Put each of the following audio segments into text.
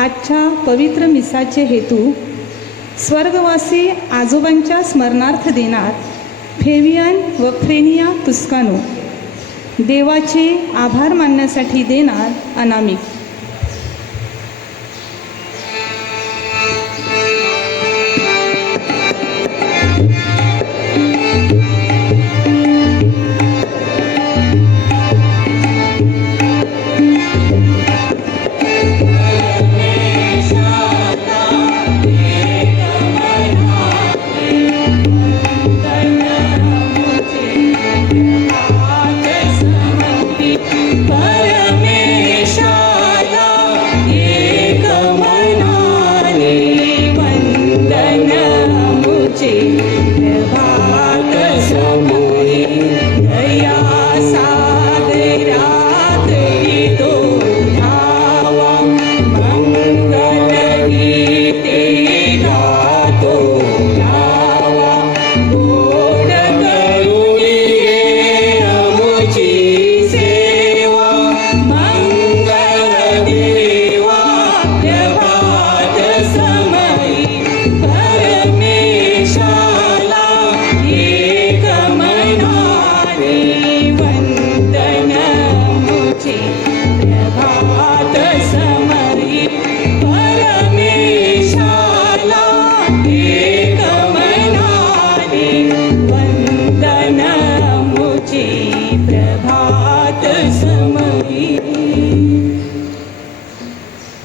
आजच्या पवित्र मिसाचे हेतू स्वर्गवासी आजोबांच्या स्मरणार्थ देणार फेवियन व फ्रेनिया तुस्कानो, देवाचे आभार मानण्यासाठी देणार अनामिक।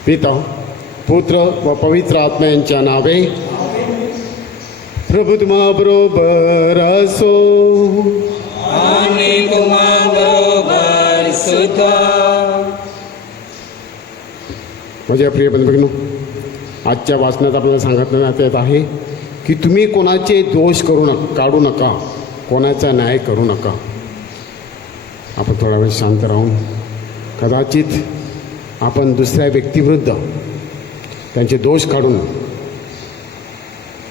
पिता पुत्र व पवित्र आत्मा यांच्या नावे। प्रभू तुम्हा बरोबर असो आणि तुम्हा बरोबर सुद्धा। माझ्या प्रिय बंधूंनो, आजच्या वाचनात आपल्याला सांगण्यात येत आहे की तुम्ही कोणाचे दोष काढू नका, कोणाचा न्याय करू नका। आपण थोडा वेळ शांत राहून कदाचित आपण दुसऱ्या व्यक्तीविरुद्ध त्यांचे दोष काढून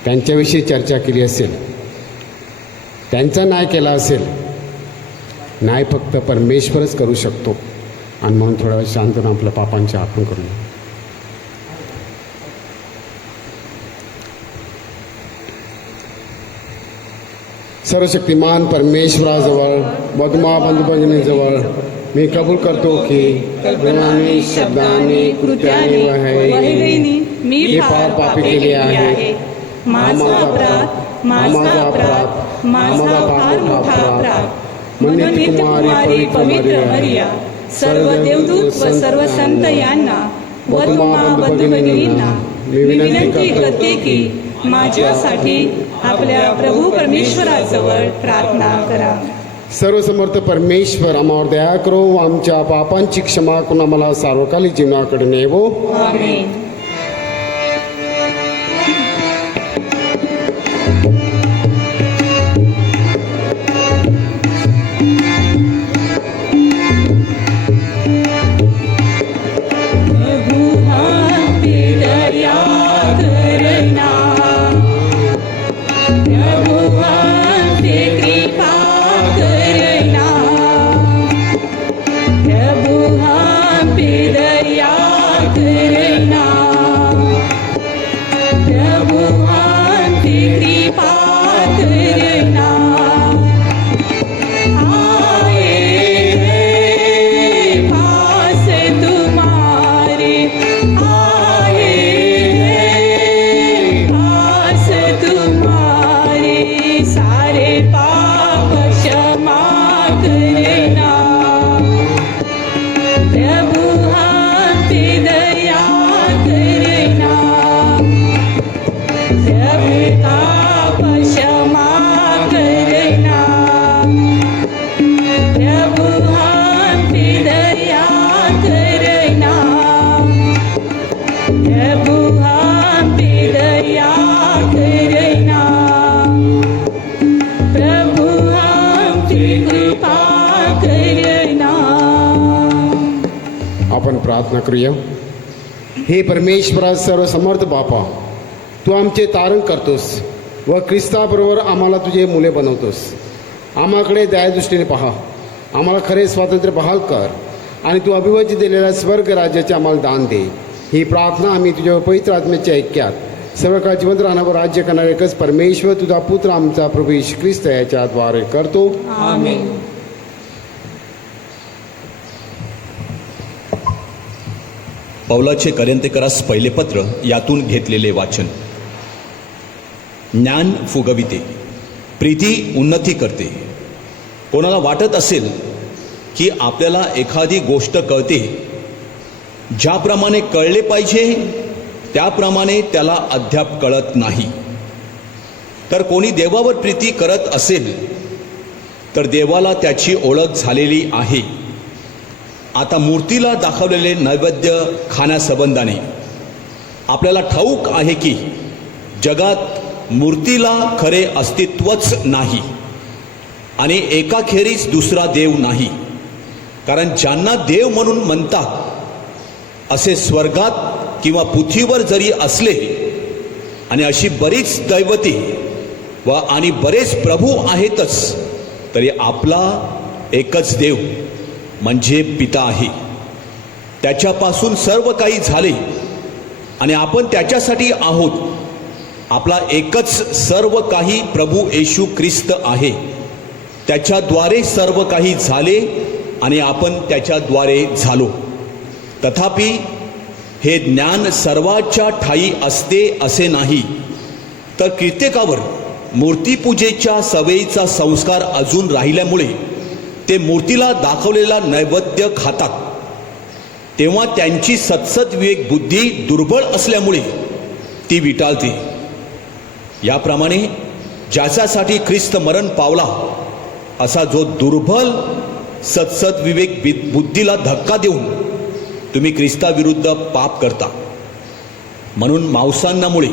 त्यांच्याविषयी चर्चा केली असेल, त्यांचा न्याय केला असेल। न्याय फक्त परमेश्वरच करू शकतो, आणि म्हणून थोडा वेळ शांत राहून आपल्या पापांची आठवण करू। सर्वशक्तिमान परमेश्वराजवळ मधुमा बंधुभगिनीजवळ मी कबूल करतो की कल्पनाने, शब्दाने, कृत्याने व हैने मी फार पापी केले आहे। माझा अपराध, माझा फार मोठा अपराध। म्हणून कुमारी पवित्र मरिया, सर्व देवदूत व सर्व संत यांना व तुम्हा बंधुभगिनींना मी विनंती करते की माझ्यासाठी आपल्या प्रभू परमेश्वराजवळ प्रार्थना करा। सर्वसमर्थ परमेश्वर आम्हावर दया करो, आमच्या पापांची क्षमा करून आम्हाला सार्वकालिक जीवनाकडे नेवो। आमेन। आपण प्रार्थना करूया। हे परमेश्वरा सर्वसमर्थ बापा, तू आमचे तारण करतोस व ख्रिस्ताबरोबर आम्हाला तुझे मुले बनवतोस। आम्हाकडे दयादृष्टीने पहा, आम्हाला खरे स्वातंत्र्य बहाल कर आणि तू अभिवचित दिलेल्या स्वर्ग राज्याचे आम्हाला दान दे। ही प्रार्थना आम्ही तुझ्या पवित्र आत्म्याच्या ऐक्यात सर्व काळ जिवंत राहणार व राज्य करणारा एकच परमेश्वर तुझा पुत्र आमचा प्रभू येशू ख्रिस्त याच्याद्वारे करतो. आमेन. पौलाचे करिंथेकरास पहिले पत्र यातून घेतलेले वाचन. ज्ञान फुगविते, प्रीती उन्नती करते. कोणाला वाटत असेल की आपल्याला एखादी गोष्ट कळते, ज्याप्रमाणे कळले पाहिजे त्याप्रमाणे त्याला अद्याप कळत नाही. तर कोणी देवावर प्रीती करत असेल तर देवाला त्याची ओळख झालेली आहे. आता मूर्तीला दाखवलेले नैवेद्य खाण्यासंबंधाने आपल्याला ठाऊक आहे की जगात मूर्तीला खरे अस्तित्वच नाही आणि एकाखेरीज दुसरा देव नाही. कारण ज्यांना देव म्हणून म्हणतात असे स्वर्गात किंवा पृथ्वीवर जरी असले आणि अशी बरीच दैवते आणि बरेच प्रभू आहेतच, तरी आपला एकच देव म्हणजे पिता आहे. त्याच्यापासून सर्व काही झाले आणि आपण त्याच्यासाठी आहोत. आपला एकच सर्व काही प्रभू येशू ख्रिस्त आहे. त्याच्याद्वारे सर्व काही झाले आणि आपण त्याच्याद्वारे झालो. तथापि हे ज्ञान सर्वाच्या ठायी असते असे नाही, तर कित्येकावर मूर्तीपूजेच्या सवयीचा संस्कार अजून राहिल्यामुळे ते मूर्तीला दाखवलेला नैवेद्य खातात. तेव्हा त्यांची सत्सद्विवेक बुद्धी दुर्बळ असल्यामुळे ती विटाळते. याप्रमाणे ज्याच्यासाठी ख्रिस्त मरण पावला असा जो दुर्बल सत्सद्विवेक बुद्धीला धक्का देऊन तुम्ही ख्रिस्ताविरुद्ध पाप करता. म्हणून मांसान्नामुळे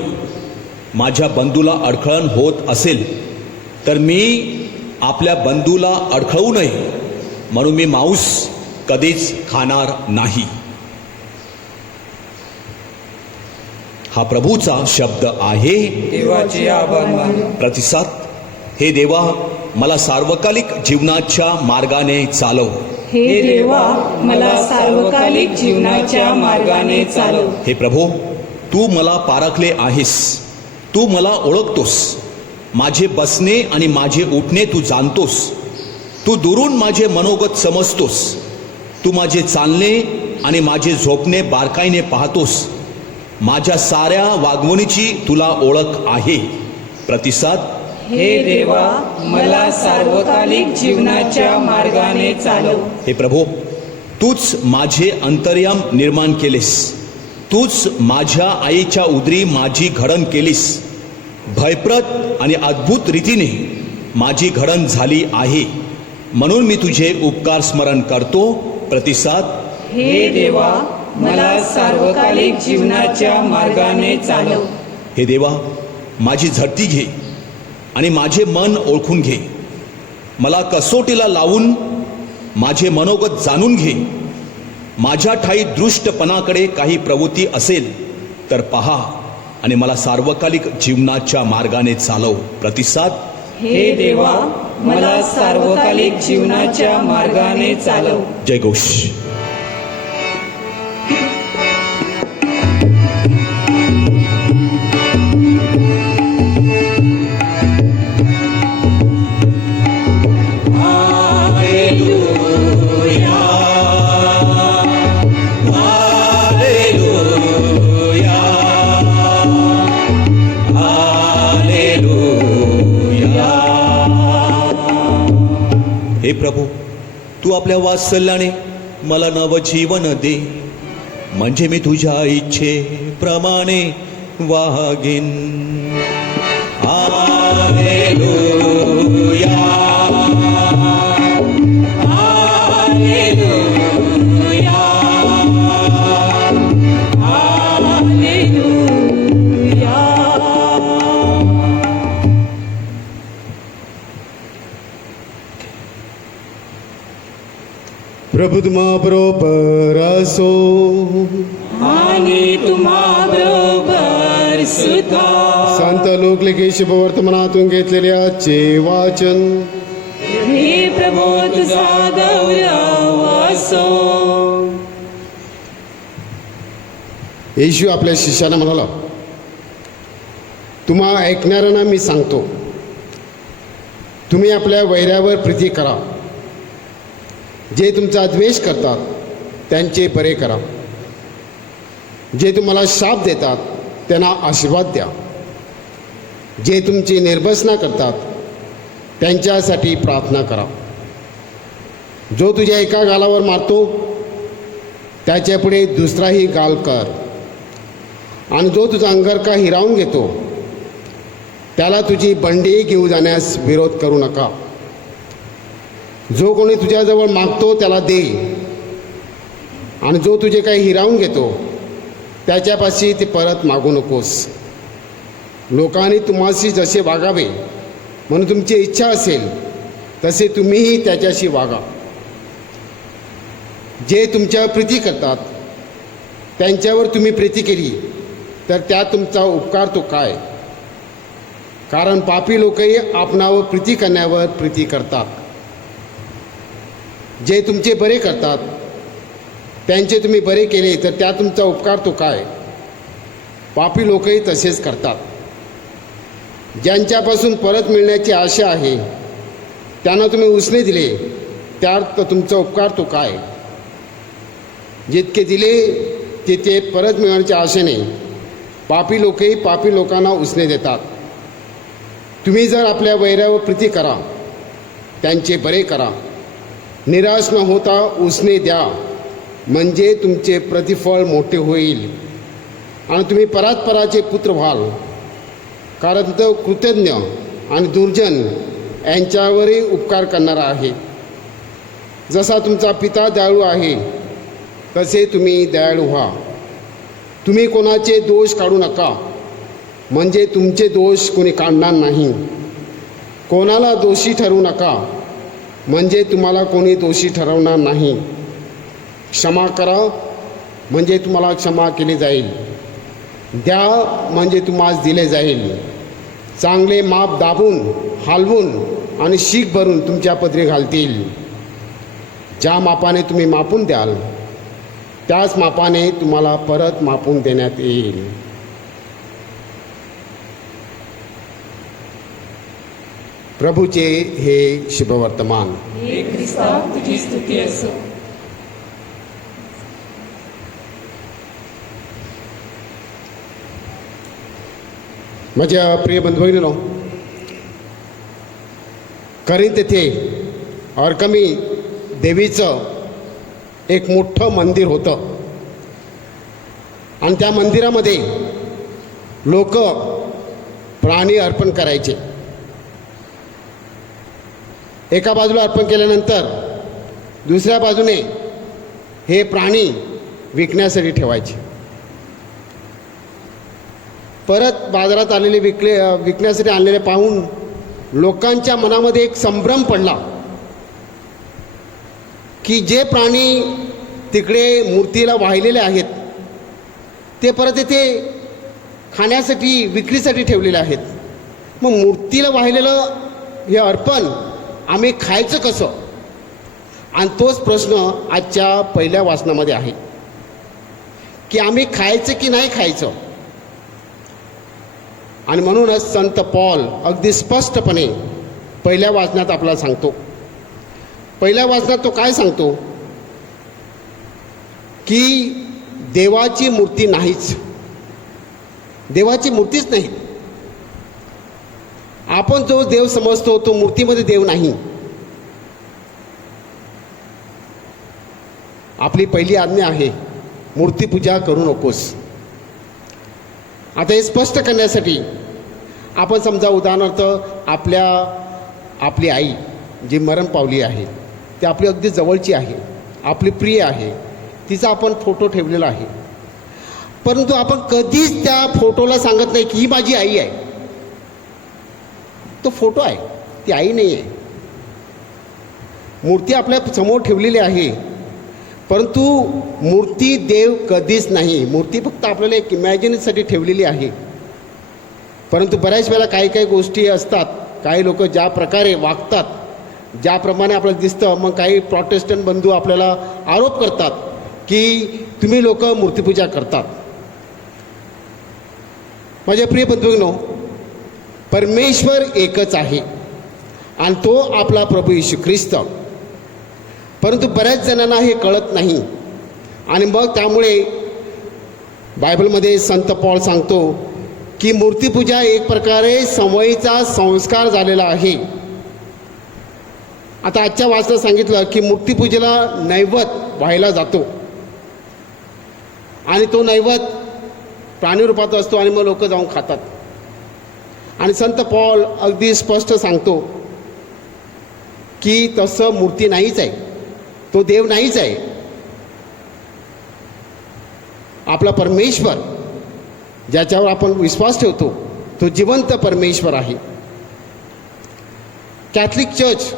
माझ्या बंधूला अडखळण होत असेल तर मी आपल्या बंधूला अडखळू नये म्हणून मी मांस कधीच खाणार नाही. हा प्रभूचा शब्द आहे. देवाचे आभार मानू. प्रतिसाद. हे देवा, मला सार्वकालिक जीवनाच्या मार्गाने चालव. हे देवा, मला सार्वकालिक जीवनाच्या मार्गाने चालव. हे प्रभू, तू मला पारखले आहेस. तू मला ओळखतोस. माझे बसणे आणि माझे उठणे तू जाणतोस. तू दुरून माझे मनोगत समजतोस. तू माझे चालणे आणि माझे झोपणे बारकाईने पाहतोस. माझ्या साऱ्या वागणुकीची तुला ओळख आहे. प्रतिसाद. हे देवा, मला सार्वकालिक जीवनाच्या मार्गाने चालव. हे प्रभू, तूच माझे अंतर्याम निर्माण केलेस. तूच माझ्या आईच्या उदरी माझी घडण केलीस. भयप्रद आणि अद्भुत रीतीने माझी घडण झाली आहे. म्हणून मी तुझे उपकार स्मरण करतो. प्रतिसाद. हे देवा, मला सार्वकालिक जीवनाच्या मार्गाने चालव. हे देवा, माझी झडती घे आणि माझे मन ओळखून घे. मला कसोटीला लावून माझे मनोगत जाणून घे. माझ्या ठाई दृष्टपणाकडे काही प्रवृत्ती असेल तर पहा आणि मला सार्वकालिक जीवनाच्या मार्गाने चालव. प्रतिसाद. हे देवा, मला सार्वकालिक जीवनाच्या मार्गाने चालव. जयघोष. हे प्रभू, तू आपल्या वात्सल्याने मला नवजीवन दे, म्हणजे मी तुझ्या इच्छेप्रमाणे वागेन. Hallelujah, hallelujah, hallelujah. प्रभू तुम्हा बरोबर असो. आणि तुम्हा बरोबर सुद्धा. संत लोकलेखी शुभवर्तमानातून घेतलेले आजचे वाचन. हे प्रभू, तुझा गौरव असो. येशू आपल्या शिष्यांना म्हणाला, तुम्हा ऐकणाऱ्यांना मी सांगतो, तुम्ही आपल्या वैऱ्यावर प्रीती करा, जे तुमचा द्वेष करतात त्यांचे बरे करा, जे तुम्हाला शाप देतात त्यांना आशीर्वाद द्या, जे तुमची निर्भसना करतात त्यांच्यासाठी प्रार्थना करा. जो तुझ्या एका गालावर मारतो त्याच्या पुढे दुसराही गाल कर, आणि जो तुझा अंगरखा हिरावून घेतो त्याला तुझी बंडी घेऊ जाण्यास विरोध करू नका. जो कोणी तुझ्याजवळ मागतो त्याला दे, आणि जो तुझे काही हिरावून घेतो त्याच्यापाशी ते परत मागू नकोस. लोकांनी तुम्हाशी जसे वागावे म्हणून तुमची इच्छा असेल तसे तुम्हीही त्याच्याशी वागा. जे तुमच्यावर प्रीती करतात त्यांच्यावर तुम्ही प्रीती केली तर त्यात तुमचा उपकार तो काय? कारण पापी लोकही आपणावर प्रीती करण्यावर प्रीती करतात. जे तुमचे बरे करतात त्यांचे तुम्ही बरे केले तर त्यात तुमचा उपकार तो काय? पापी लोकही तसेच करतात. ज्यांच्यापासून परत मिळण्याची आशा आहे त्यांना तुम्ही उसने दिले त्यात तुमचा उपकार तो काय? जितके दिले तिथे परत मिळण्याच्या आशेने पापी लोकही पापी लोकांना उसने देतात. तुम्ही जर आपल्या वैऱ्यावर प्रीती करा, त्यांचे बरे करा, निराश न होता उसने द्या, म्हणजे तुमचे प्रतिफळ मोठे होईल आणि तुम्ही परात्पराचे पुत्र व्हाल. कारण तो कृतज्ञ आणि दुर्जन यांच्यावरही उपकार करणारा आहे. जसा तुमचा पिता दयाळू आहे तसे तुम्ही दयाळू व्हा. तुम्ही कोणाचे दोष काढू नका, म्हणजे तुमचे दोष कोणी काढणार नाही. कोणाला दोषी ठरवू नका, म्हणजे तुम्हाला कोणी दोषी ठरवणार नाही. क्षमा करा, म्हणजे तुम्हाला क्षमा केली जाईल. द्या, म्हणजे तुम्हाला दिले जाईल. चांगले माप दाबून, हलवून आणि शीख भरून तुमच्या पदरी घालतील. ज्या मापाने तुम्ही मापून द्याल त्याच मापाने तुम्हाला परत मापून देण्यात येईल. प्रभूचे हे शुभवर्तमान. हे ख्रिस्ता तुझी स्तुती असो. माझ्या प्रिय बंधू भगिनींनो, करिंथ येथे अर्कमी देवीचं एक मोठं मंदिर होतं आणि त्या मंदिरामध्ये लोक प्राणी अर्पण करायचे. एका बाजूला अर्पण केल्यानंतर दुसऱ्या बाजूने हे प्राणी विकण्यासाठी ठेवायचे. परत बाजारात आलेले विकण्यासाठी आणलेले पाहून लोकांच्या मनामध्ये एक संभ्रम पडला की जे प्राणी तिकडे मूर्तीला वाहिलेले आहेत ते परत इथे खाण्यासाठी विक्रीसाठी ठेवलेले आहेत. मग मूर्तीला वाहिलेलं हे अर्पण आम्ही खायचं कसं? आणि तोच प्रश्न आजच्या पहिल्या वाचनामध्ये आहे की आम्ही खायचं की नाही खायचं. आणि म्हणूनच संत पॉल अगदी स्पष्टपणे पहिल्या वाचनात आपल्याला सांगतो. पहिल्या वाचनात तो काय सांगतो की देवाची मूर्ती नाहीच, देवाची मूर्तीच नाही. आपण जो देव समजतो तो मूर्तीमध्ये देव नाही. आपली पहिली आज्ञा आहे मूर्तीपूजा करू नकोस. आता हे स्पष्ट करण्यासाठी आपण समजा उदाहरणार्थ आपली आई जी मरण पावली आहे ती आपली अगदी जवळची आहे, आपली प्रिय आहे, तिचा आपण फोटो ठेवलेला आहे. परंतु आपण कधीच त्या फोटोला सांगत नाही की ही माझी आई आहे. तो फोटो आहे, ती आई नाही आहे. मूर्ती आपल्या समोर ठेवलेली आहे, परंतु मूर्ती देव कधीच नाही. मूर्ती फक्त आपल्याला एक इमॅजिनेशनसाठी ठेवलेली आहे. परंतु बऱ्याच वेळेला काही काही गोष्टी असतात, काही लोक ज्या प्रकारे वागतात, ज्याप्रमाणे आपल्याला दिसतं, मग काही प्रोटेस्टंट बंधू आपल्याला आरोप करतात की तुम्ही लोक मूर्तीपूजा करतात. माझ्या प्रिय बंधूंनो, परमेश्वर एकच आहे आणि तो आपला प्रभू येशू ख्रिस्त. परंतु बऱ्याच जणांना हे कळत नाही आणि मग त्यामुळे बायबलमध्ये संत पॉल सांगतो की मूर्तिपूजा एक प्रकारे सवयीचा संस्कार झालेला आहे. आता आजच्या वाचनात सांगितलं की मूर्तिपूजेला नैवेद्य व्हायला जातो आणि तो नैवेद्य प्राणीरूपात असतो आणि मग लोक जाऊन खातात. आणि संत पॉल अगदी स्पष्ट सांगतो की तसं मूर्ती नाहीच आहे, तो देव नाहीच आहे. आपला परमेश्वर ज्याच्यावर आपण विश्वास ठेवतो तो जिवंत परमेश्वर आहे. कॅथलिक चर्च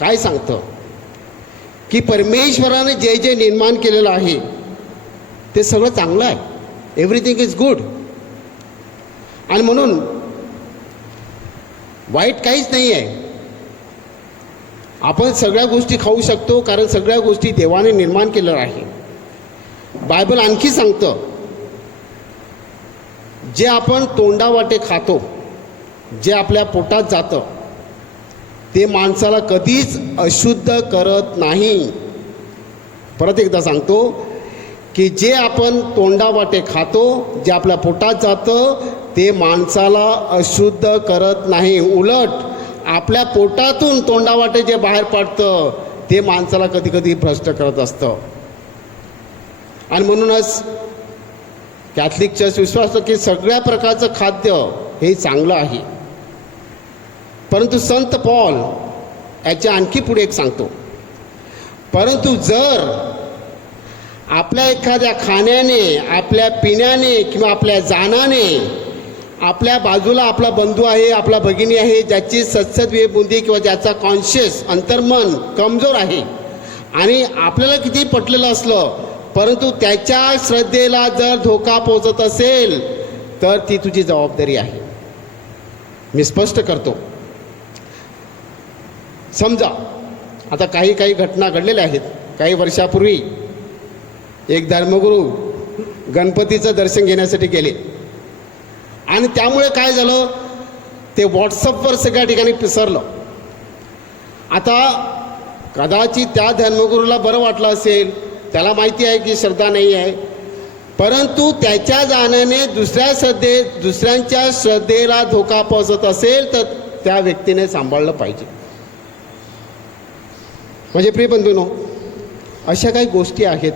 काय सांगतं की परमेश्वराने जे जे निर्माण केलेलं आहे ते सगळं चांगलं आहे, एव्हरीथिंग इज गुड. आणि म्हणून वाईट काहीच नाही आहे. आपण सगळ्या गोष्टी खाऊ शकतो कारण सगळ्या गोष्टी देवाने निर्माण केलेलं आहे. बायबल आणखी सांगतं जे आपण तोंडावाटे खातो, जे आपल्या पोटात जातं ते माणसाला कधीच अशुद्ध करत नाही. परत एकदा सांगतो की जे आपण तोंडावाटे खातो, जे आपल्या पोटात जातं ते माणसाला अशुद्ध करत नाही. उलट आपल्या पोटातून तोंडावाटे जे बाहेर पडतं ते माणसाला कधी कधी भ्रष्ट करत असतं. आणि म्हणूनच कॅथलिक चर्च विश्वास की सगळ्या प्रकारचं खाद्य हे चांगलं आहे. परंतु संत पॉल याच्या आणखी पुढे एक सांगतो, परंतु जर आपल्या एखाद्या खाण्याने, आपल्या पिण्याने किंवा आपल्या जाण्याने आपल्या बाजूला आपला बंधू आहे, आपला भगिनी आहे, ज्याची सद्सद्विवेक बुद्धी किंवा ज्याचा कॉन्शियस अंतर्मन कमजोर आहे आणि आपल्याला किती पटलेलं असलं परंतु त्याच्या श्रद्धेला जर धोका पोहोचत असेल तर ती तुझी जबाबदारी आहे. मी स्पष्ट करतो. समजा आता काही घटना घडलेल्या आहेत. काही वर्षापूर्वी एक धर्मगुरू गणपतीचं दर्शन घेण्यासाठी गेले आणि त्यामुळे काय झालं, ते व्हॉट्सअपवर सगळ्या ठिकाणी पसरलं. आता कदाचित त्या धर्मगुरूला बरं वाटलं असेल, त्याला माहिती आहे की श्रद्धा नाही आहे, परंतु त्याच्या जाण्याने दुसऱ्यांच्या श्रद्धेला धोका पोहोचत असेल तर त्या व्यक्तीने सांभाळलं पाहिजे. म्हणजे प्रिय बंधूंनो, अशा काही गोष्टी आहेत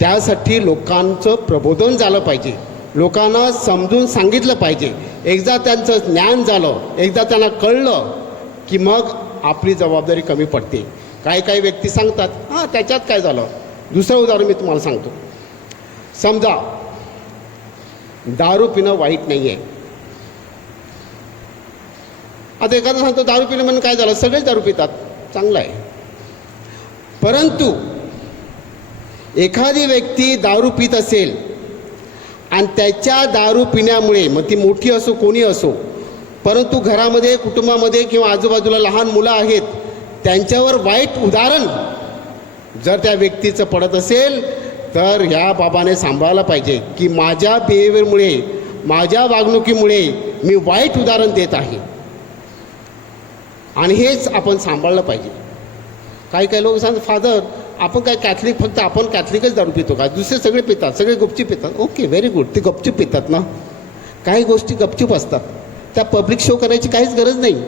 त्यासाठी लोकांचं प्रबोधन झालं पाहिजे, लोकांना समजून सांगितलं पाहिजे. एकदा त्यांचं ज्ञान झालं, एकदा त्यांना कळलं की मग आपली जबाबदारी कमी पडते. काही व्यक्ती सांगतात हां त्याच्यात काय झालं. दुसरं उदाहरण मी तुम्हाला सांगतो. समजा दारू पिणं वाईट नाही आहे. आता एखादा सांगतो दारू पिणं म्हणून काय झालं, सगळेच दारू पितात, चांगलं आहे. परंतु एखादी व्यक्ती दारू पित असेल आणि त्याच्या दारू पिण्यामुळे, मग ती मोठी असो कोणी असो, परंतु घरामध्ये, कुटुंबामध्ये किंवा आजूबाजूला लहान मुलं आहेत त्यांच्यावर वाईट उदाहरण जर त्या व्यक्तीचं पडत असेल तर ह्या बाबाने सांभाळायला पाहिजे की माझ्या बिहेवियरमुळे, माझ्या वागणुकीमुळे मी वाईट उदाहरण देत आहे आणि हेच आपण सांभाळलं पाहिजे. काही लोक सांगतात फादर आपण काय कॅथलिक, फक्त आपण कॅथलिकच दारू पितो का, दुसरे सगळे पितात, सगळे गुपचूप पितात. ओके, व्हेरी गुड, ते गपचूप पितात ना. काही गोष्टी गपचूप असतात, त्या पब्लिक शो करायची काहीच गरज नाही.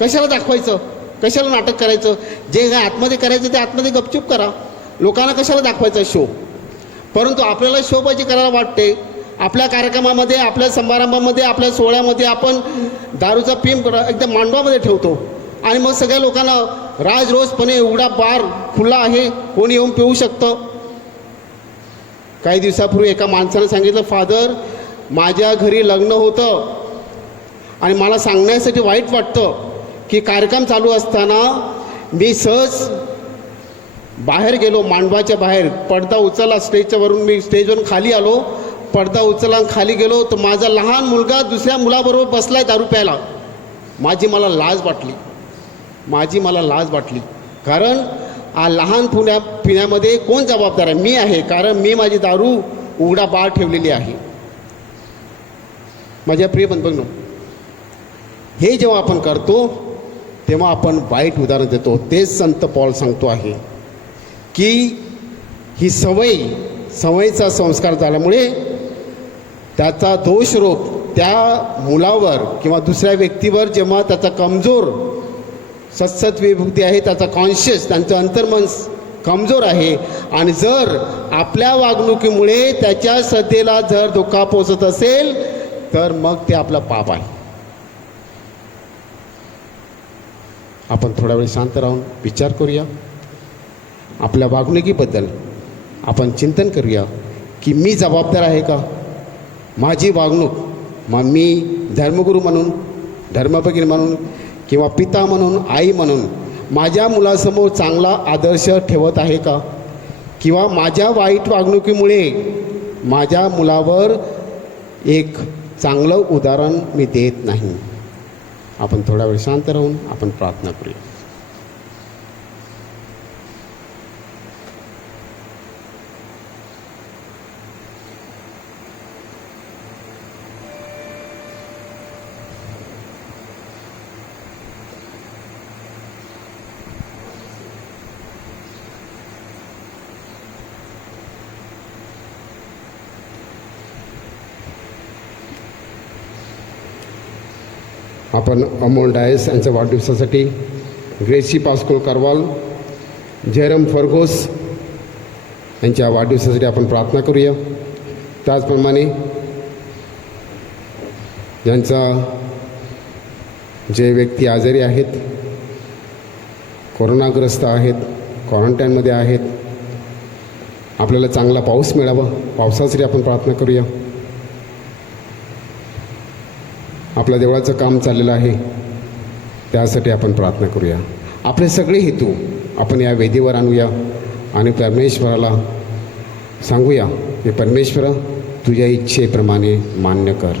कशाला दाखवायचं, कशाला नाटक करायचं, जे काय आतमध्ये करायचं ते आतमध्ये गपचूप करा. लोकांना कशाला दाखवायचं शो. परंतु आपल्याला शोबाजी करायला वाटते. आपल्या कार्यक्रमामध्ये, आपल्या समारंभामध्ये, आपल्या सोहळ्यामध्ये आपण दारूचा पिंप एकदम मांडवामध्ये ठेवतो आणि मग सगळ्या लोकांना राजरोसपणे उघडा बार खुला आहे, कोणी येऊन पिऊ शकतं. काही दिवसापूर्वी एका माणसाने सांगितलं फादर माझ्या घरी लग्न होतं आणि मला सांगण्यासाठी वाईट वाटतं की कार्यक्रम चालू असताना मी सहज बाहेर गेलो, मांडवाच्या बाहेर पडदा उचलला स्टेजच्या वरून, मी स्टेजवरून खाली आलो, पडदा उचलला आणि खाली गेलो तर माझा लहान मुलगा दुसऱ्या मुलाबरोबर बसलाय दारू प्यायला. मला लाज वाटली कारण लहान पिण्यामध्ये कोण जबाबदार आहे, मी आहे, कारण मी माझी दारू उघडा बार ठेवलेली आहे. माझ्या प्रिय बंधूंनो, हे जेव्हा आपण करतो तेव्हा आपण वाईट उदाहरण देतो. तेच संत पॉल सांगतो आहे की ही सवयीचा संस्कार झाल्यामुळे त्याचा दोषरोप त्या मुलावर किंवा दुसऱ्या व्यक्तीवर जेव्हा त्याचा कमजोर सत्सत विभूती आहे, त्याचा कॉन्शियस, त्यांचं अंतर्मन कमजोर आहे आणि जर आपल्या वागणुकीमुळे त्याच्या श्रद्धेला जर धोका पोचत असेल तर मग ते आपलं पाप आहे. आपण थोडा वेळ शांत राहून विचार करूया. आपल्या वागणुकीबद्दल आपण चिंतन करूया की मी जबाबदार आहे का? माझी वागणूक मग मी धर्मगुरू म्हणून, धर्मभगिनी म्हणून किंवा पिता म्हणून, आई म्हणून माझ्या मुलासमोर चांगला आदर्श ठेवत आहे का? किंवा माझ्या वाईट वागणुकीमुळे माझ्या मुलावर एक चांगलं उदाहरण मी देत नाही. आपण थोडा वेळ शांत राहून आपण प्रार्थना करूया. आपण अमोल डायस यांच्या वाढदिवसासाठी ग्रेसी पास्कोल कारवाल, जयराम फर्गोस यांच्या वाढदिवसासाठी आपण प्रार्थना करूया. त्याचप्रमाणे ज्यांचा जे व्यक्ती आजारी आहेत, कोरोनाग्रस्त आहेत, क्वारंटाईनमध्ये आहेत, आपल्याला चांगला पाऊस मिळावा, पावसासाठी आपण प्रार्थना करूया. आपल्या देवळाचं काम चाललेलं आहे त्यासाठी आपण प्रार्थना करूया. आपले सगळे हेतू आपण या वेदीवर आणूया आणि परमेश्वराला सांगूया की परमेश्वरा, तुझ्या इच्छेप्रमाणे मान्य कर.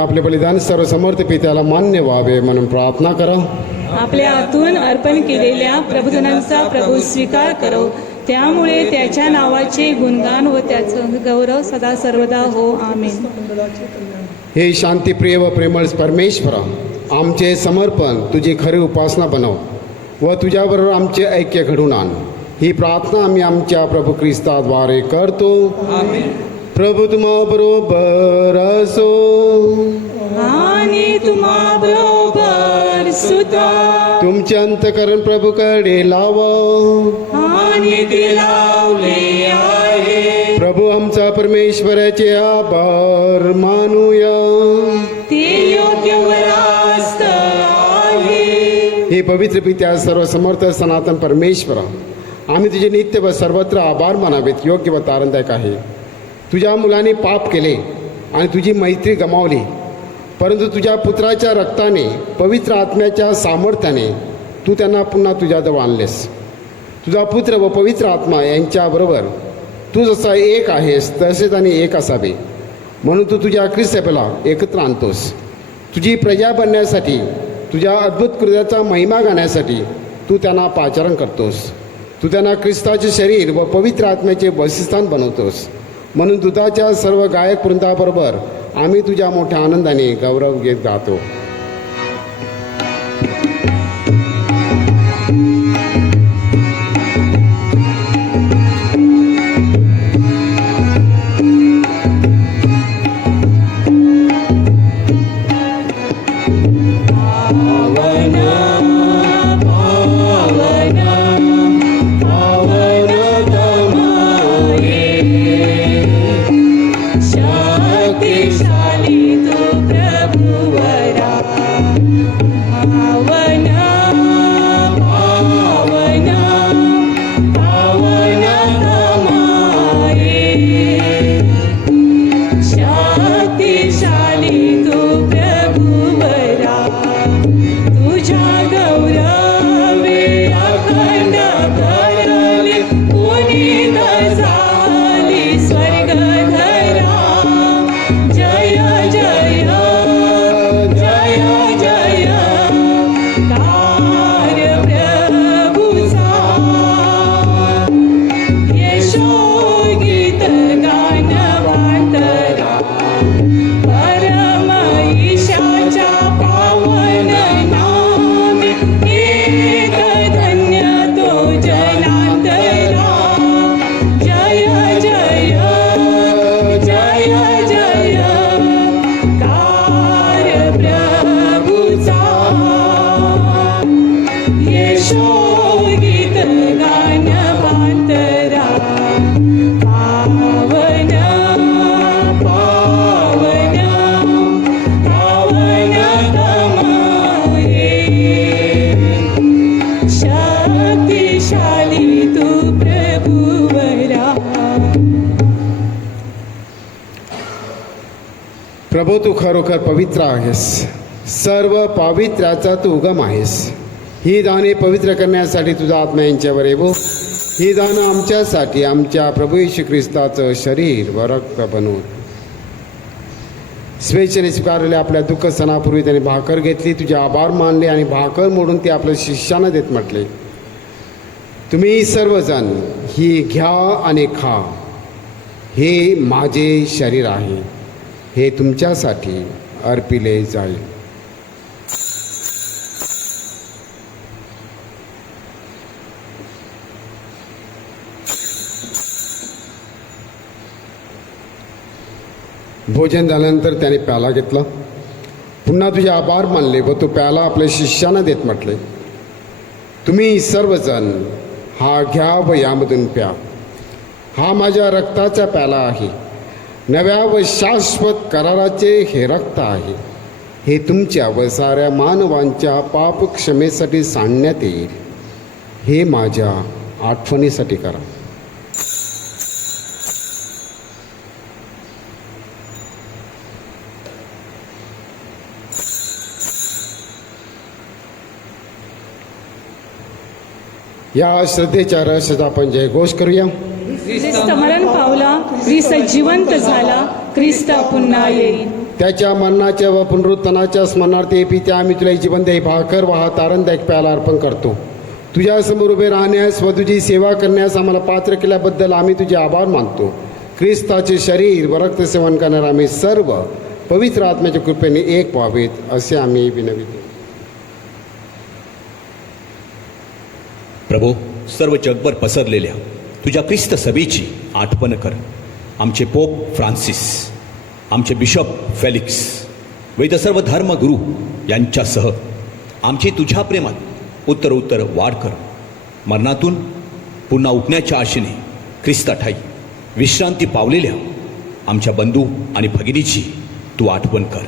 आपले बलिदान सर्व समर्थ पित्याला मान्य व्हावे म्हणून प्रार्थना करा. आपल्या हातून अर्पण केलेल्या प्रबोधनांचा प्रभू स्वीकार करो, त्यामुळे त्याच्या नावाचे गुणगान व त्याचं गौरव सदा सर्वदा हो. आमेन. हे शांतीप्रिय व प्रेमळ परमेश्वरा, आमचे समर्पण तुझी खरी उपासना बनव व तुझ्याबरोबर आमचे ऐक्य घडून आण. ही प्रार्थना आम्ही आमच्या प्रभू ख्रिस्ताद्वारे करतो. प्रभू तुम्हा बरोबर असो आणि तुम्हा बरोबर सुद्धा. तुमचे अंतकरण प्रभूकडे लावा आणि ते लावले आहे. प्रभू आमचा परमेश्वराचे आभार मानूया. ते योग्य व रास्त आहे. हे पवित्र पित्या सर्व समर्थ सनातन परमेश्वरा, आम्ही तुझे नित्य व सर्वत्र आभार मानावेत. योग्य व तारणदायक आहे. तुझ्या मुलाने पाप केले आणि तुझी मैत्री गमावली, परंतु तुझ्या पुत्राच्या रक्ताने, पवित्र आत्म्याच्या सामर्थ्याने तू त्यांना पुन्हा तुझ्याजवळ आणलेस. तुझा पुत्र व पवित्र आत्मा यांच्याबरोबर तू जसा एक आहेस तसेच आणि एक असावे म्हणून तू तुझ्या ख्रिस्तला एकत्र आणतोस. तुझी प्रजा बनण्यासाठी, तुझ्या अद्भुत कृत्याचा महिमा गाण्यासाठी तू त्यांना पाचारण करतोस. तू त्यांना ख्रिस्ताचे शरीर व पवित्र आत्म्याचे बलिस्थान बनवतोस म्हणून दुधाच्या सर्व गायक वृंदाबरोबर आम्ही तुझ्या मोठ्या आनंदाने गौरव गीत गातो. शक्तिशाली तो प्रभुवरा पावन पावन पावन तमाये शक्तिशाली तो प्रभुवरा तुझ्या गौरवे अखंड भरले पुनीत झाली स्वर्ग धरा जय जय जय जय कार्य प्रभुचा यशोगीत गाणवांतरा परम ईशाच्या पावन नामे एक धन्य तो जनांतरा जय जय जय जय कार्य प्रभुचा यशोगीत गाणवांतरा पावन पावन पावन तमाये शक्तिशाली तू प्रभुवरा. प्रभू तू खरोखर पवित्र आहेस. सर्व पावित्र्याचा तू उगम आहेस. ही दाने पवित्र करण्यासाठी तुझा आत्मा यांच्यावर येवो. ही दानं आमच्यासाठी आमच्या प्रभू येशू ख्रिस्ताचं शरीर व रक्त बनवून स्वेच्छेने स्वीकारलेल्या आपल्या दुःख सणापूर्वी त्याने भाकर घेतली, तुझे आभार मानले आणि भाकर मोडून ते आपल्या शिष्यांना देत म्हटले, तुम्ही सर्वजण ही घ्या आणि खा. हे माझे शरीर आहे, हे तुमच्यासाठी अर्पिले जाईल. भोजन झाल्यानंतर त्याने प्याला घेतला, पुन्हा तुझे आभार मानले व तो प्याला आपल्या शिष्यांना देत म्हटले, तुम्ही सर्वजण हा घ्या व यामधून प्या. हा माझ्या रक्ताचा प्याला आहे, नव्या व शाश्वत कराराचे हे रक्त आहे. हे तुमच्या व साऱ्या मानवांच्या पाप क्षमेसाठी सांडण्यात येईल. हे माझ्या आठवणीसाठी करा. या श्रद्धेच्या रहस्याचा आपण जयघोष करूया. ख्रिस्त मरण पावला, ख्रिस्त जिवंत झाला, ख्रिस्त पुन्हा येईल. त्याच्या मरणाच्या व पुनरुत्थानाच्या स्मरणार्थ हे पित्या आम्ही तुला जिवंत ही भाकर व हा तारणदायक प्याला अर्पण करतो. तुझ्यासमोर उभे राहण्यास व तुझी सेवा करण्यास आम्हाला पात्र केल्याबद्दल आम्ही तुझे आभार मानतो. ख्रिस्ताचे शरीर व रक्त सेवन करणारे आम्ही सर्व पवित्र आत्म्याच्या कृपेने एक व्हावेत असे आम्ही विनवितो. प्रभो, सर्व जगभर पसरलेल्या तुझ्या ख्रिस्त सभेची आठवण कर. आमचे पोप फ्रान्सिस, आमचे बिशप फेलिक्स व इतर सर्व धर्मगुरू यांच्यासह आमची तुझ्या प्रेमात उत्तरोत्तर वाढ कर. मरणातून पुन्हा उठण्याच्या आशेने ख्रिस्ताठाई विश्रांती पावलेल्या आमच्या बंधू आणि भगिनीची तू आठवण कर.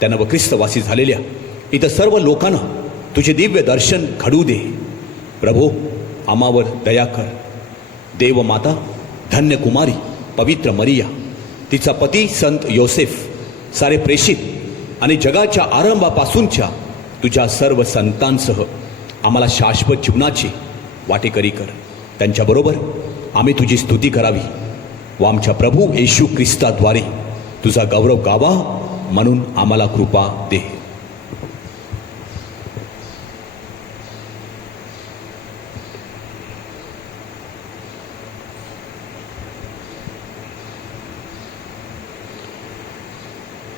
त्यांना व ख्रिस्तवासी झालेल्या इतर सर्व लोकांना तुझे दिव्य दर्शन घडू दे. प्रभो, आम्हावर दया कर. देव माता धन्य कुमारी पवित्र मरिया, तिचा पती संत योसेफ, सारे प्रेषित आणि जगाच्या आरंभापासूनच्या तुझ्या सर्व संतांसह आम्हाला शाश्वत जीवनाची वाटेकरी कर. त्यांच्याबरोबर आम्ही तुझी स्तुती करावी व आमच्या प्रभू येशू ख्रिस्ताद्वारे तुझा गौरव गावा म्हणून आम्हाला कृपा दे.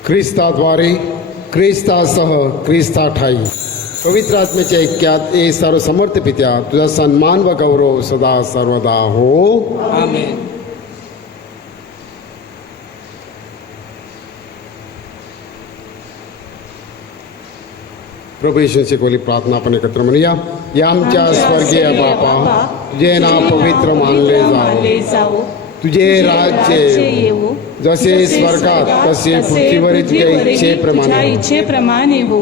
ख्रिस्ताद्वारे ख्रिस्तासह ख्रिस्ता ठाई पवित्र आत्म्याच्या ऐक्यात ए सर्व समर्थ पित्या तुझा सन्मान व गौरव सदा सर्वदा हो. आमेन. प्रभू येशू शिकवली प्रार्थना आपण एकत्र म्हणूया. या आमच्या स्वर्गीय बापा, तुझे नाव पवित्र मानले जावो, तुझे राज्य येवो, जसे स्वर्गात तसे पृथ्वीवरील तुझ्या इच्छेप्रमाणे हो.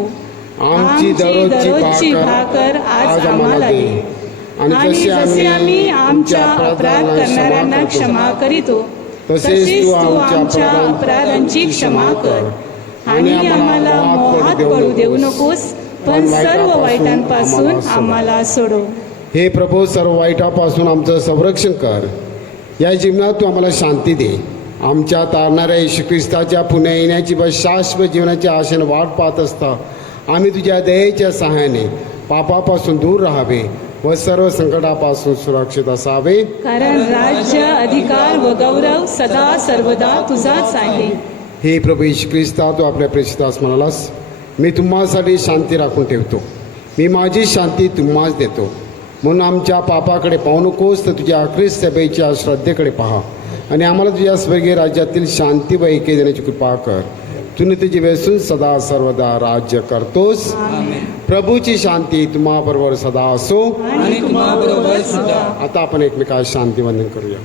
आमची दररोजची भाकर आज आम्हाला दे, आणि जसे आम्ही आमच्या अपराध करणाऱ्यांना क्षमा करीतो तसेच तू आमच्या अपराधांची क्षमा कर. आणि आम्हाला मोहात पडू देऊ नकोस, पण सर्व वाईटांपासून आम्हाला सोडव. हे प्रभू, सर्व वाईटापासून आमचं संरक्षण कर. या जीवनात तू आम्हाला शांती दे. आमच्या तारणाऱ्या येशू ख्रिस्ताच्या पुन्हा येण्याची व शाश्वत जीवनाच्या आशेने वाट पाहत असता आम्ही तुझ्या दयेच्या सहाय्याने पापापासून दूर राहावे व सर्व संकटापासून सुरक्षित असावे. कारण राज्य, अधिकार व गौरव सदा सर्वदा तुझाच आहे. हे प्रभू येशू ख्रिस्ता, तू आपल्या प्रेषितास म्हणालास, मी तुम्हासाठी शांती राखून ठेवतो, मी माझी शांती तुम्हास देतो. म्हणून आमच्या पापाकडे पाहू नकोस, तर तुझ्या ख्रिस्त सभेच्या श्रद्धेकडे पहा आणि आम्हाला तुझ्या स्वर्गीय राज्यातील शांती व ऐक्य देण्याची कृपा कर. तू नित्य वेसून सदा सर्वदा राज्य करतोस. प्रभूची शांती तुम्हाबरोबर सदा असो. आणि तुम्हाबरोबर सुद्धा. आता आपण एकमेकास शांती वंदन करूया.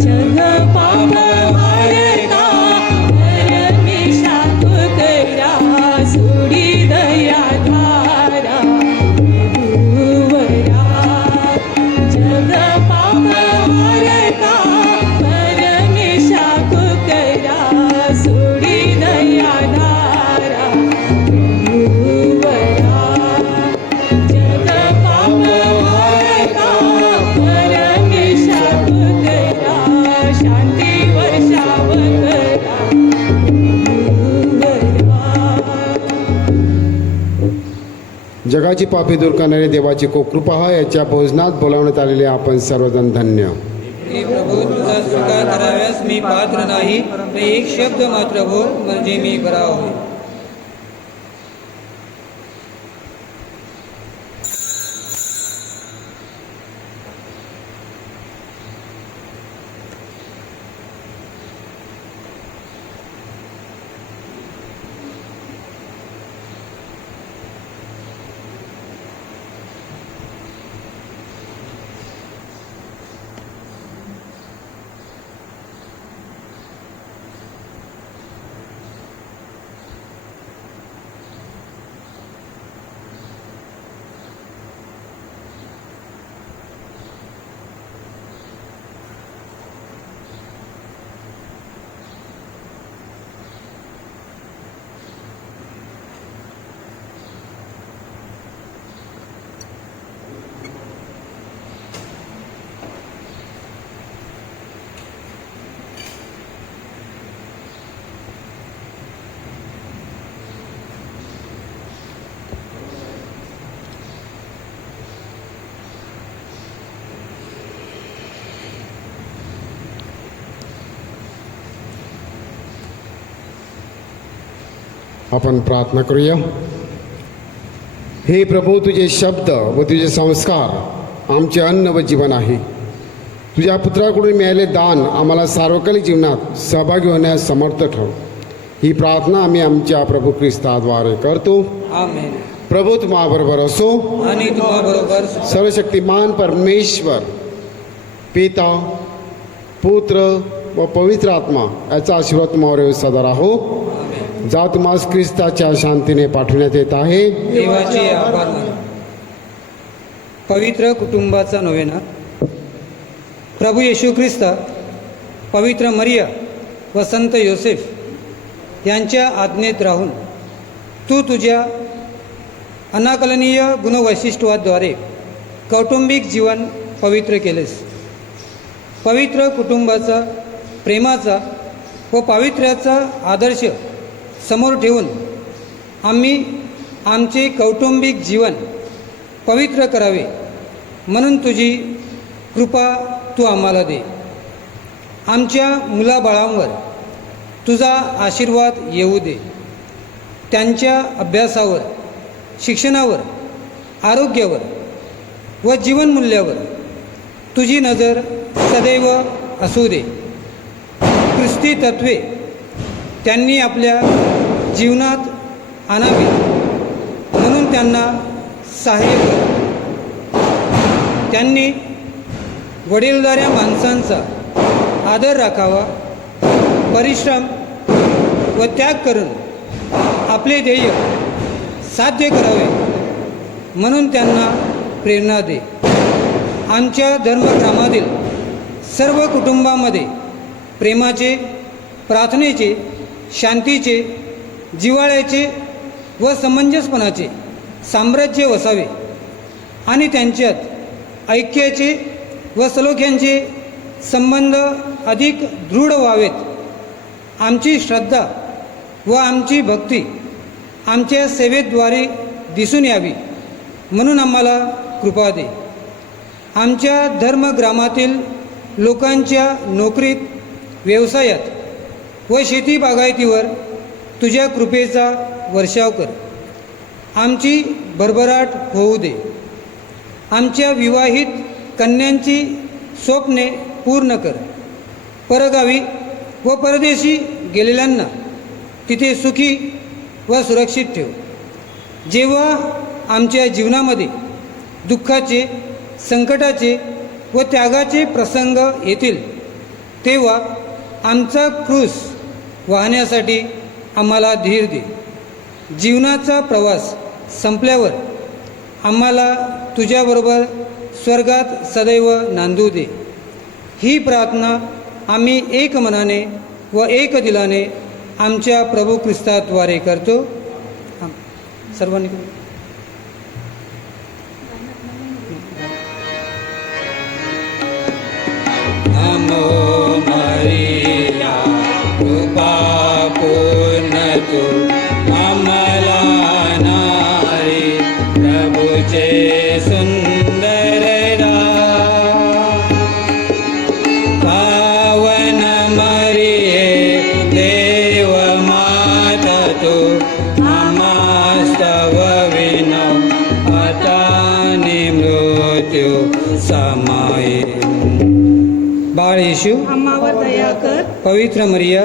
जग पाप वाढता, परमेशा तुकरा, सोडी दया धारा प्रभुवरा. जग पाप वाढता, परमेशा तुकरा, सोडी दया धारा प्रभुवरा. जग पाप वाढता, परमेशा तुकरा, शांती वर्षाव करा प्रभुवरा. जगाची पापी दूर करणारी देवाची खूप कृपा आहे. याच्या भोजनात बोलावण्यात आलेले आपण सर्वजण धन्य. हे प्रभू, तुझा स्वीकार कराव्यास मी पात्र नाही, तर एक शब्द मात्र बोल, म्हणजे मी बरा होईल. आपण प्रार्थना करूया. हे प्रभू, तुझे शब्द व तुझे संस्कार आमचे अन्न व जीवन आहे. तुझ्या पुत्राकडून मिळालेले दान आम्हाला सार्वकालिक जीवनात सहभागी होण्यास समर्थ ठेव. ही प्रार्थना आम्ही आमच्या प्रभू ख्रिस्ताद्वारे करतो. आमेन. प्रभू तुम्हाबरोबर असो. आणि तुम्हाबरोबर सुद्धा. सर्वशक्तिमान परमेश्वर पिता, पुत्र व पवित्र आत्मा याचा आशीर्वाद तुम्हावर सदा राहो. जा तुम्हास ख्रिस्ताच्या शांतीने पाठवण्यात येत आहे. देवाचे आभार मानू. पवित्र कुटुंबाचा नोवेना. प्रभू येशू ख्रिस्त, पवित्र मरिया व संत योसेफ यांच्या आज्ञेत राहून तू तुझ्या अनाकलनीय गुणवैशिष्ट्याद्वारे कौटुंबिक जीवन पवित्र केलेस. पवित्र कुटुंबाचा प्रेमाचा व पावित्र्याचा आदर्श समोर ठेवून आम्ही आमचे कौटुंबिक जीवन पवित्र करावे म्हणून तुझी कृपा तू आम्हाला दे. आमच्या मुलाबाळांवर तुझा आशीर्वाद येऊ दे. त्यांच्या अभ्यासावर, शिक्षणावर, आरोग्यावर व जीवनमूल्यावर तुझी नजर सदैव असू दे. ख्रिस्ती तत्त्वे त्यांनी आपल्या जीवनात आणावी म्हणून त्यांना सहाय्य कर. त्यांनी वडीलधाऱ्या माणसांचा आदर राखावा, परिश्रम व त्याग करून आपले ध्येय साध्य करावे म्हणून त्यांना प्रेरणा दे. आमच्या धर्मग्रामातील सर्व कुटुंबामध्ये प्रेमाचे, प्रार्थनेचे, शांतीचे, जिव्हाळ्याचे व समंजसपणाचे साम्राज्य वसावे आणि त्यांच्यात ऐक्याचे व सलोख्यांचे संबंध अधिक दृढ व्हावेत. आमची श्रद्धा व आमची भक्ती आमच्या सेवेद्वारे दिसून यावी म्हणून आम्हाला कृपा दे. आमच्या धर्मग्रामातील लोकांच्या नोकरीत, व्यवसायात व शेती बागायतीवर तुझ्या कृपेचा वर्षाव कर. आमची भरभराट होऊ दे. आमच्या विवाहित कन्यांची स्वप्ने पूर्ण कर. परगावी व परदेशी गेलेल्यांना तिथे सुखी व सुरक्षित ठेव. जेव्हा आमच्या जीवनामध्ये दुःखाचे, संकटाचे व त्यागाचे प्रसंग येतील तेव्हा आमचा क्रूस वाहण्यासाठी आम्हाला धीर दे. जीवनाचा प्रवास संपल्यावर आम्हाला तुझ्याबरोबर स्वर्गात सदैव नांदू दे. ही प्रार्थना आम्ही एक मनाने व एक दिलाने आमच्या प्रभू ख्रिस्ताद्वारे करतो. सर्वांनी करू. नमो मरिया कृपा पूर्ण तू आम्हाला नारी प्रभूचे सुंदर दार. पावन मरिये देव माता तू आम्हास्तव विनव आता मृत्यू समाये. बाळ येशू, आम्हावर दया कर. पवित्र मरिया,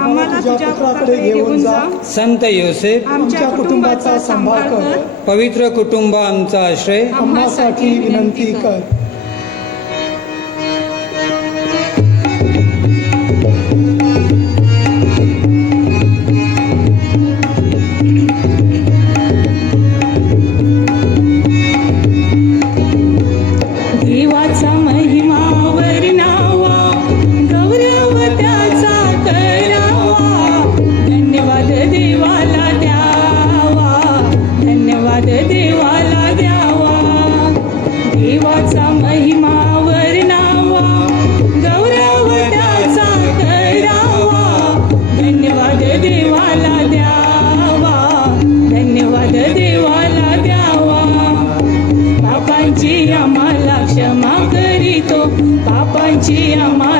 आम्हाला तुझ्या पुत्राकडे घेऊन जा. संत योसेफ, आमच्या कुटुंबाचा सांभाळ कर. पवित्र कुटुंब आमचा आश्रय. आम्हासाठी विनंती कर. देवाचा महिमा वर्णावा, गौरव त्याचा करावा. धन्यवाद देवाला द्यावा, धन्यवाद देवाला द्यावा. देवाचा महिमा वर्णावा, गौरव त्याचा करावा. धन्यवाद देवाला द्यावा, धन्यवाद देवाला द्यावा. पापांची आम्हाला क्षमा करीतो, पापांची आम्हाला